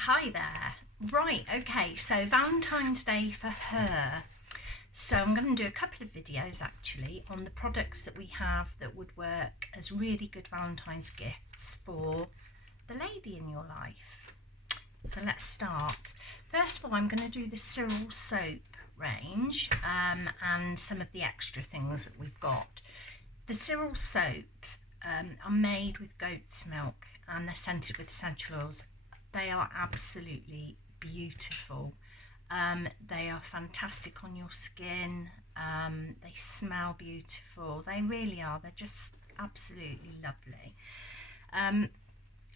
Hi there. Right, okay, so Valentine's Day for her. So I'm going to do a couple of videos actually on the products that we have that would work as really good Valentine's gifts for the lady in your life. So let's start. First of all, I'm going to do the Cyril Soap range and some of the extra things that we've got. The Cyril Soaps are made with goat's milk and they're scented with essential oils. They are absolutely beautiful. They are fantastic on your skin. They smell beautiful. They really are. They're just absolutely lovely.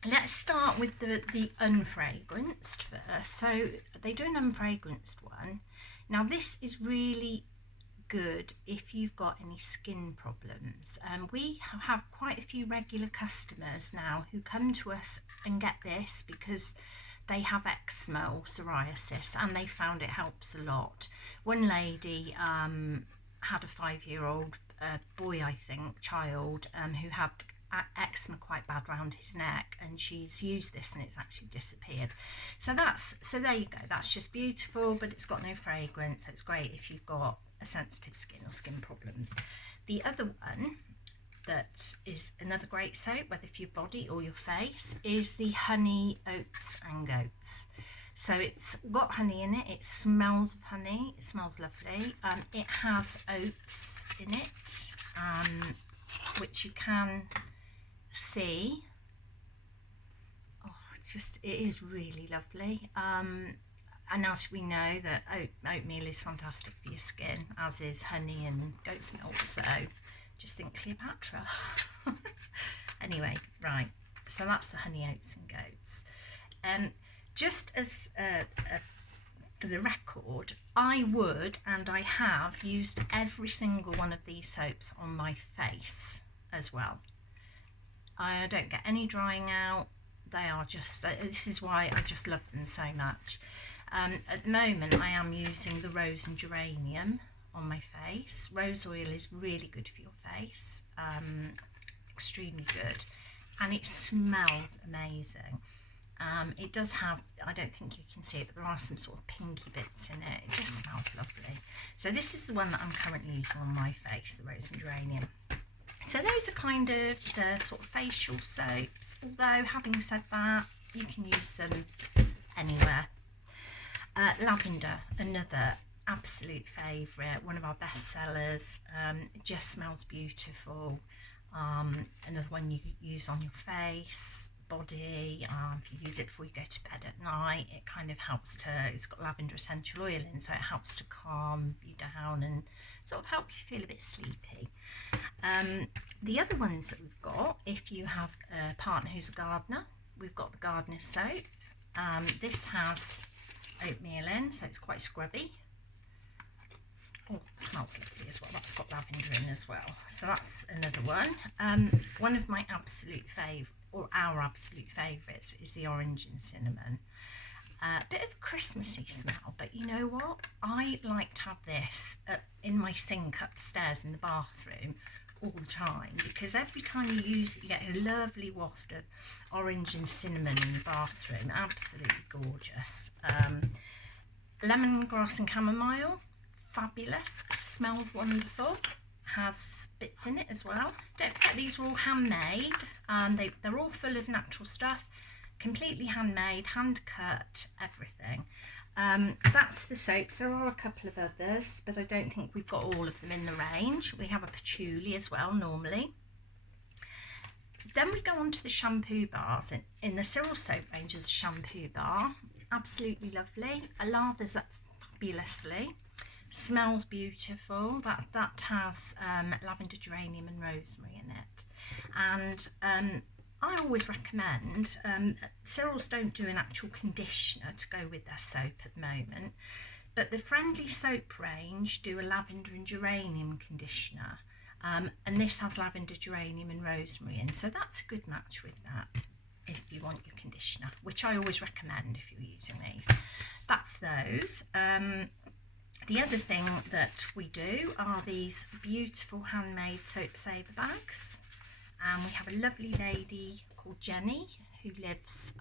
Let's start with the unfragranced first. So they do an unfragranced one. Now this is really good if you've got any skin problems. We have quite a few regular customers now who come to us and get this because they have eczema or psoriasis and they found it helps a lot. One lady had a 5-year-old boy, I think, child, who had eczema quite bad around his neck, and she's used this and it's actually disappeared. So there you go. That's just beautiful, but it's got no fragrance, so it's great if you've got a sensitive skin or skin problems. The other one that is another great soap, whether for your body or your face, is the honey, oats and goats. So it's got honey in it, it smells of honey, it smells lovely. It has oats in it, which you can see. Oh, it is really lovely. And as we know that oatmeal is fantastic for your skin, as is honey and goat's milk, so just think Cleopatra. Anyway, right, so that's the honey, oats and goats. Just as for the record, I would and I have used every single one of these soaps on my face as well. I don't get any drying out. They are just, this is why I just love them so much. At the moment I am using the rose and geranium on my face. Rose oil is really good for your face, extremely good, and it smells amazing. It does have, I don't think you can see it, but there are some sort of pinky bits in it. It just smells lovely. So this is the one that I'm currently using on my face, the rose and geranium. So those are kind of the sort of facial soaps, although having said that, you can use them anywhere. Lavender, another absolute favourite, one of our best sellers. It just smells beautiful. Another one you use on your face, body. If you use it before you go to bed at night, it kind of helps to, it's got lavender essential oil in, so it helps to calm you down and sort of help you feel a bit sleepy. The other ones that we've got, if you have a partner who's a gardener, we've got the gardener soap. This has oatmeal in, so it's quite scrubby. Oh, it smells lovely as well. That's got lavender in as well. So that's another one. One of my absolute favourite, or our absolute favourites, is the orange and cinnamon. A bit of a Christmassy smell, but you know what? I like to have this in my sink upstairs in the bathroom all the time, because every time you use it you get a lovely waft of orange and cinnamon in the bathroom. Absolutely gorgeous. Lemongrass and chamomile, fabulous, smells wonderful, has bits in it as well. Don't forget these are all handmade, they're all full of natural stuff, completely handmade, hand cut, everything. That's the soaps. There are a couple of others, but I don't think we've got all of them in the range. We have a patchouli as well normally. Then we go on to the shampoo bars. In the Cyril Soap range is a shampoo bar, absolutely lovely. It lathers up fabulously, smells beautiful. That has lavender, geranium and rosemary in it. And I always recommend, Cyril's don't do an actual conditioner to go with their soap at the moment, but the Friendly Soap range do a lavender and geranium conditioner, and this has lavender, geranium and rosemary in, so that's a good match with that if you want your conditioner, which I always recommend if you're using these. That's those. The other thing that we do are these beautiful handmade soap saver bags. We have a lovely lady called Jenny who lives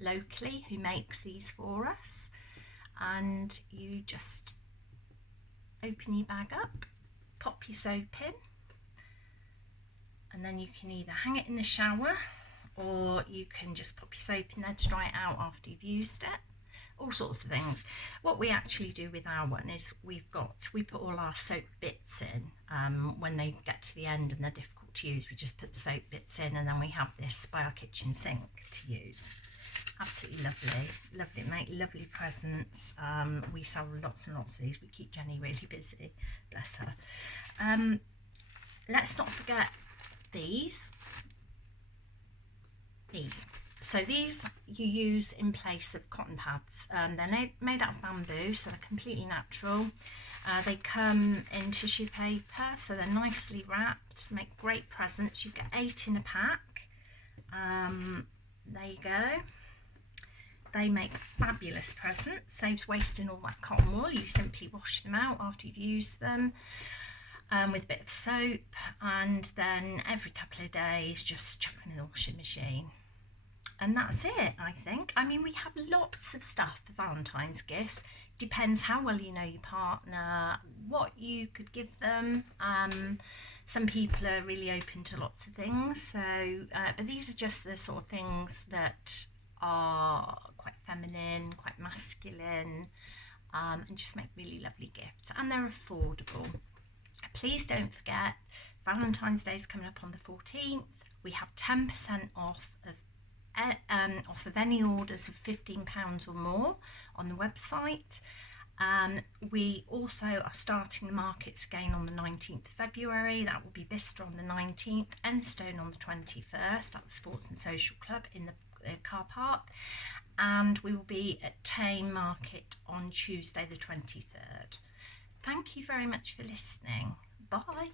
locally, who makes these for us. And you just open your bag up, pop your soap in, and then you can either hang it in the shower or you can just pop your soap in there to dry it out after you've used it. All sorts of things. What we actually do with our one is we put all our soap bits in when they get to the end and they're difficult to use. We just put the soap bits in, and then we have this by our kitchen sink to use. Absolutely lovely, make lovely presents. We sell lots and lots of these. We keep Jenny really busy, bless her. Let's not forget these. So these you use in place of cotton pads. They're made out of bamboo, so they're completely natural. They come in tissue paper, so they're nicely wrapped, make great presents. You get 8 in a pack. There you go. They make fabulous presents, saves wasting all that cotton wool. You simply wash them out after you've used them with a bit of soap, and then every couple of days just chuck them in the washing machine. And that's it, I think. I mean, we have lots of stuff for Valentine's gifts. Depends how well you know your partner, what you could give them. Some people are really open to lots of things. So, but these are just the sort of things that are quite feminine, quite masculine, and just make really lovely gifts. And they're affordable. Please don't forget, Valentine's Day is coming up on the 14th. We have 10% off of any orders of £15 or more on the website. We also are starting the markets again on the 19th of February. That will be Bicester on the 19th, Enstone on the 21st at the Sports and Social Club in the car park, and we will be at Tame Market on Tuesday the 23rd. Thank you very much for listening. Bye.